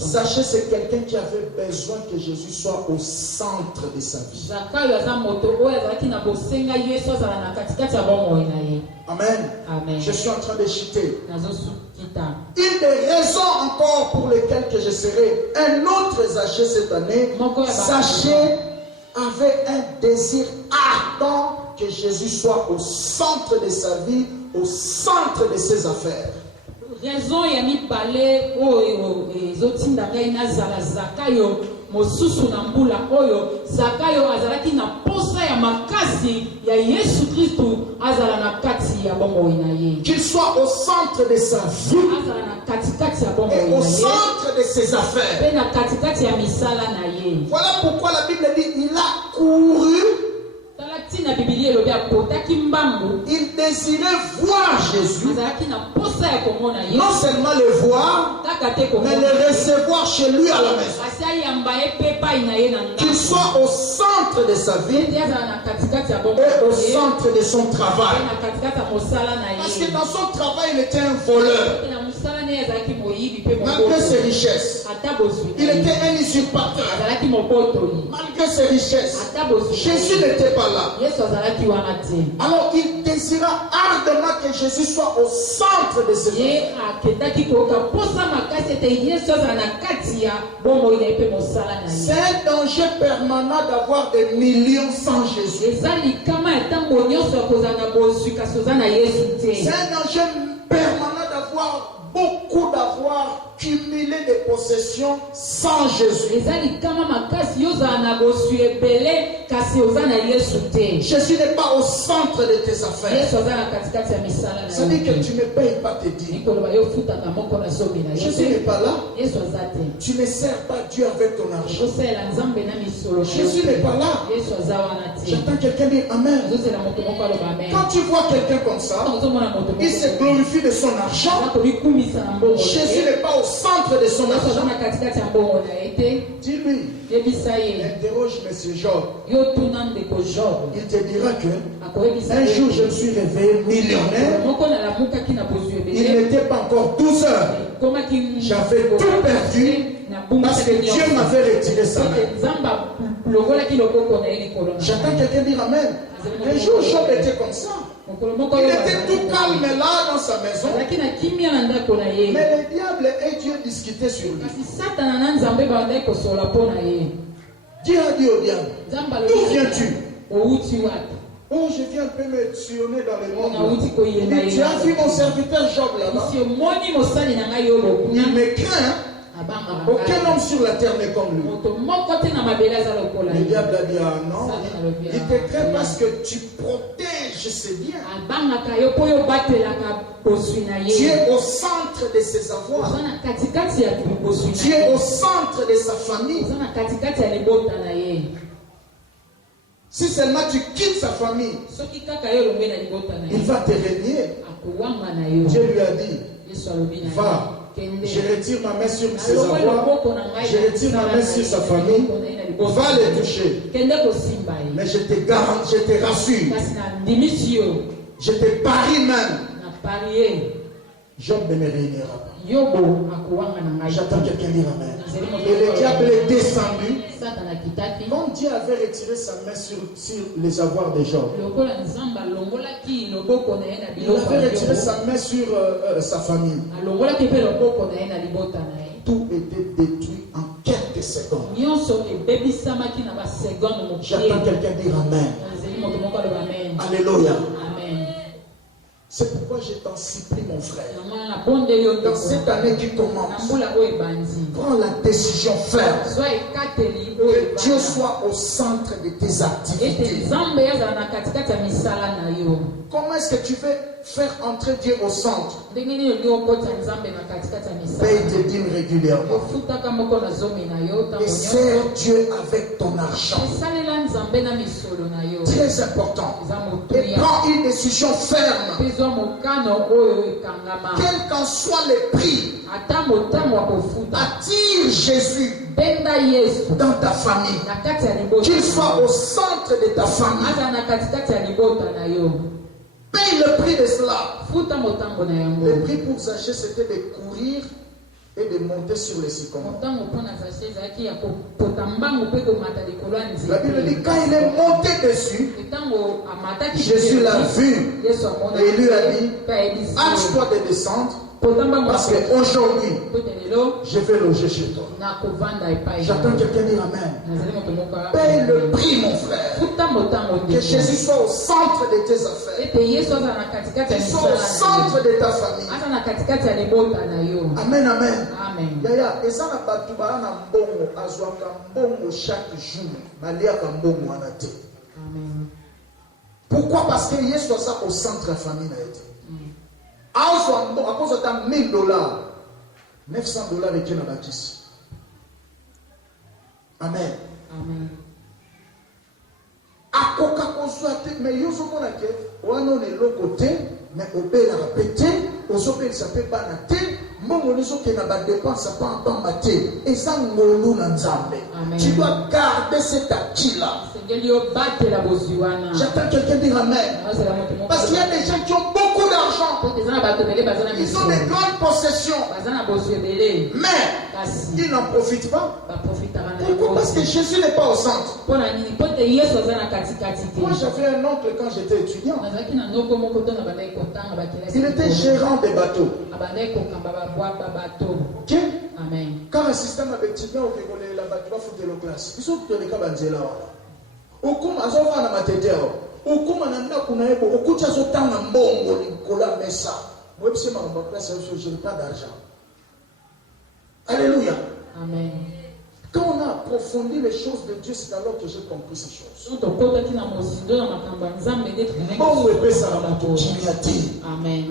Zaché, c'est quelqu'un qui avait besoin que Jésus soit au centre de sa vie. Amen. Je suis en train de chuter. Une des raisons encore pour lesquelles que je serai un autre Zaché cette année, Zaché avait un désir ardent que Jésus soit au centre de sa vie, au centre de ses affaires. Raison ya mibale oyo ezotinda ngai nazala Zakayo mosusu na mbula oyo Zakayo azalaki na posa ya makasi ya Yesu Kristu azala na kati ya bomoi na ye. Qu'il soit au centre de sa vie azala na katikati ya bomoi et au centre de ses affaires. Pe na katikati ya misala na ye. Voilà pourquoi la Bible dit il a couru. Il désirait voir Jésus, non seulement le voir, mais le recevoir chez lui à la maison. Qu'il soit au centre de sa vie et au centre de son travail. Parce que dans son travail, il était un voleur. Malgré ses richesses, il était un usurpateur. Malgré ses richesses, Jésus n'était pas là. Alors il désira ardemment que Jésus soit au centre de ses vies. C'est un danger permanent d'avoir des millions sans Jésus. C'est un danger permanent d'avoir beaucoup d'avoir accumuler des possessions sans Jésus. Jésus n'est pas au centre de tes affaires. Ça dit que tu ne payes pas tes dîmes. Jésus n'est pas là. Tu ne sers pas Dieu avec ton argent. Jésus n'est pas là. J'entends quelqu'un dire Amen. Quand tu vois quelqu'un comme ça, il se glorifie de son argent. Jésus n'est pas au centre de son argent. Dis-lui, interroge M. Job. Il te dira que un jour je me suis réveillé millionnaire. Il n'était pas encore 12 heures. J'avais tout perdu parce que Dieu m'avait retiré sa main. J'entends quelqu'un dire Amen. Un jour Job était comme ça. Il était tout calme là dans sa maison. Mais le diable et Dieu discutaient sur lui. Dieu a dit au diable, d'où viens-tu? Oh, je viens un peu me sillonner dans le monde. Mais tu as vu mon serviteur Job là-bas? Il me craint. Aucun homme sur la terre n'est comme lui. Le diable a dit ah non. Il te craint parce que tu protèges ses biens. Tu es au centre de ses avoirs. Tu es au centre de sa famille. Si seulement tu quittes sa famille, il va te régner. Dieu lui a dit, va. Je retire ma main sur ses avoirs, je retire ma main sur sa famille, va les toucher. Mais je te garantis, je te rassure, je te parie même, Job ne me réunira pas. J'attends quelqu'un dire Amen. Et le diable est descendu. Quand Dieu avait retiré sa main sur les avoirs de Job, il avait retiré sa main sur sa famille. Tout était détruit en quelques secondes. J'attends quelqu'un dire Amen. Alléluia. C'est pourquoi je t'en supplie, mon frère. Dans cette année qui commence, prends la décision ferme que Dieu soit au centre de tes activités. Comment est-ce que tu veux faire entrer Dieu au centre? Paye tes dîmes régulièrement. Et sers Dieu avec ton argent. Très important. Et prends une décision ferme. Quel qu'en soit le prix, attire Jésus dans ta famille. Qu'il soit au centre de ta famille. Paye le prix de cela. Le prix pour Zachée, c'était de courir et de monter sur les sycomores. La Bible dit quand il est monté dessus, Jésus l'a vu et il lui a dit hâte-toi de descendre parce qu'aujourd'hui je vais loger chez toi. J'attends quelqu'un dire Amen. Paye le prix, mon frère. Que Jésus soit au centre de tes affaires. Qu'il soit au centre de ta famille. Amen, amen. Yaya, eza na batu ba na mbongo azwaka mbongo chaque jour, baliaka mbongo wana te. Pourquoi? Parce que Yesu soit au centre de la famille na ete. Azwa mbongo à cause de $1000, $900 eke na bakisi. Amen. Amen. Akoka kozwa te, mais yoso mona ke wana ne lokote, mais obela rapete, ozopelisa pe bana te. Tu dois garder cet acquis-là. J'attends quelqu'un dire Amen. Parce qu'il y a des gens qui ont beaucoup d'argent. Ils ont des grandes possessions. Mais ils n'en profitent pas. Pourquoi? Parce que Jésus n'est pas au centre. Moi j'avais un oncle quand j'étais étudiant. Il était gérant des bateaux. Ok? Amen. Quand un système avec étudiant au Congolais, la bateau va foutre le classe. Ils sont tous les cas banzela. Au comme azova na matetero. Au comme ananda kunaebo. Au kucha zotanga mbongo likola mesa. Moi pse ma classe je n'ai pas d'argent. Alléluia. Amen. Quand on a approfondi les choses de Dieu, c'est alors que j'ai compris ces choses. Amen. Amen.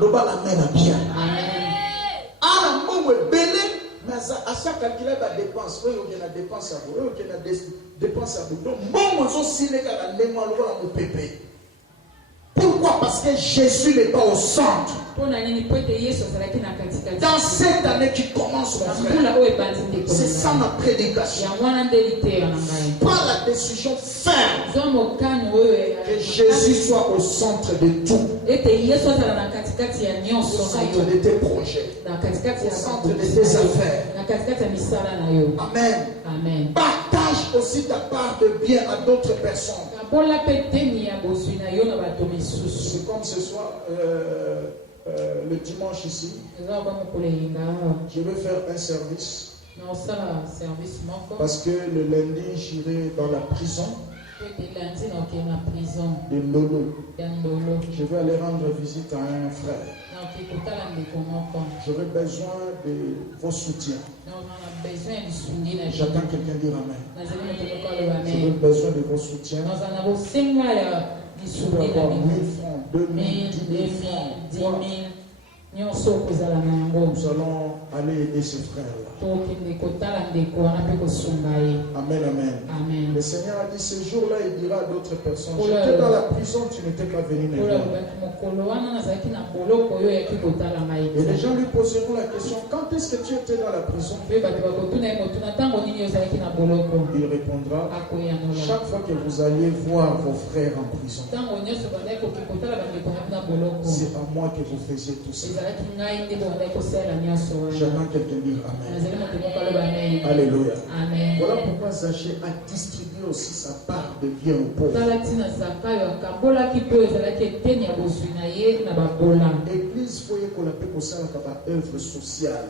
Mais à chaque calcul, il y a des dépenses. Oui, il y a des dépenses à vous. Oui, il y a des dépenses à vous. Donc, bon, aussi, les gars, les mots, le pépé. Pourquoi? Parce que Jésus n'est pas au centre. Dans cette année qui commence, mon frère, c'est ça ma prédication. Prends la décision ferme que Jésus soit au centre de tout. Au centre de tes projets. Au centre de tes affaires. Amen. Amen. Partage aussi ta part de bien à d'autres personnes. C'est comme ce soir, le dimanche ici, je vais faire un service. Parce que le lundi, j'irai dans la prison de Lolo. Je vais aller rendre visite à un frère. J'aurai besoin de vos soutiens. J'attends quelqu'un dire Amen. J'aurai besoin de vos soutiens. Je peux avoir 1000 francs, 2000, 10 000 francs. Nous allons aller aider ce frère-là. Amen, amen. Le Seigneur a dit ce jour-là, il dira à d'autres personnes, j'étais dans la prison, tu n'étais pas venu me voir. Et les gens lui poseront la question, quand est-ce que tu étais dans la prison? Il répondra, chaque fois que vous alliez voir vos frères en prison, c'est à moi que vous faisiez tout ça. J'attends quelqu'un dire Amen. Alléluia. Amen. Voilà pourquoi Zachée a distribué aussi sa part de bien aux pauvres. Église, il faut qu'on appelle pour ça une œuvre sociale.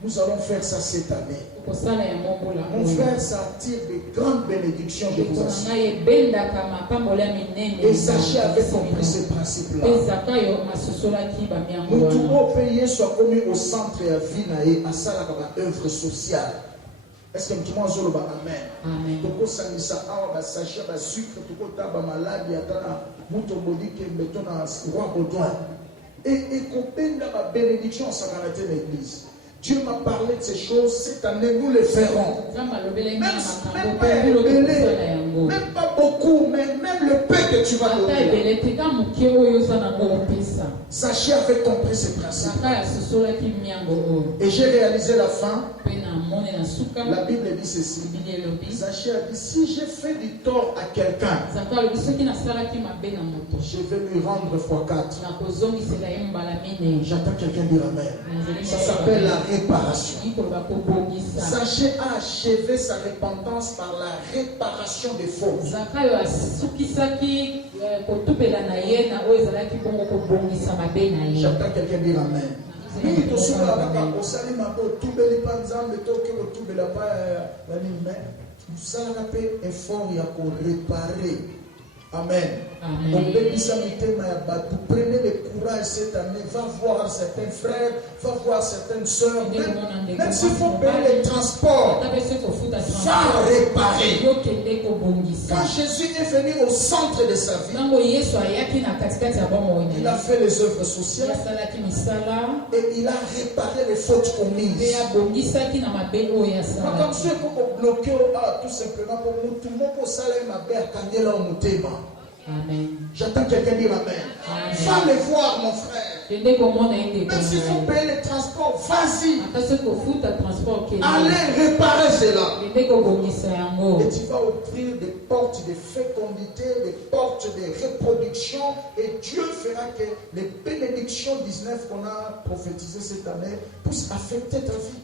Nous allons faire ça cette année. Mon frère, ça attire de grandes bénédictions, je vous assure. Et Zachée avait compris ce principe-là. Nous devons payer soit commis au centre et à Vinae, à ça la œuvre sociale. Est-ce que tout le monde dit Amen? Toko sangisa awa ba sachet ba sucre toko taba maladi atana muto bodike mbetona roi Baudouin. Et qu'on la bénédiction en sakanate l'église. Dieu m'a parlé de ces choses, cette année nous les ferons. Même pas beaucoup, mais même le peu que tu vas donner. Zachée avait compris ces principes. Et j'ai réalisé la fin. La Bible dit ceci. Zachée a dit, si j'ai fait du tort à quelqu'un, je vais lui rendre x4. J'attends quelqu'un dire Amen. Ça s'appelle la réparation. Zachée a achevé sa repentance par la réparation des fautes. J'attends quelqu'un dire Amen. Amen. Prenez le courage cette année, va voir certains frères, va voir certaines sœurs, même s'il faut payer les transports, va réparer. Quand Jésus est venu au centre de sa vie, il a fait les œuvres sociales et il a réparé les fautes commises. Quand ceux qui bloqué tout simplement pour nous, tout le monde pour ça, Amen. J'attends quelqu'un dire Amen. Va les voir, mon frère. Même s'il faut payer les transports, vas-y. Allez réparer cela. Et tu vas ouvrir des portes de fécondité, des portes de reproduction. Et Dieu fera que les bénédictions 19 qu'on a prophétisées cette année puissent affecter ta vie.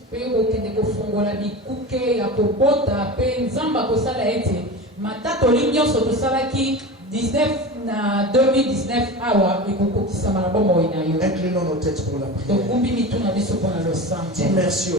Inclinons nos têtes pour la prière. Dis merci.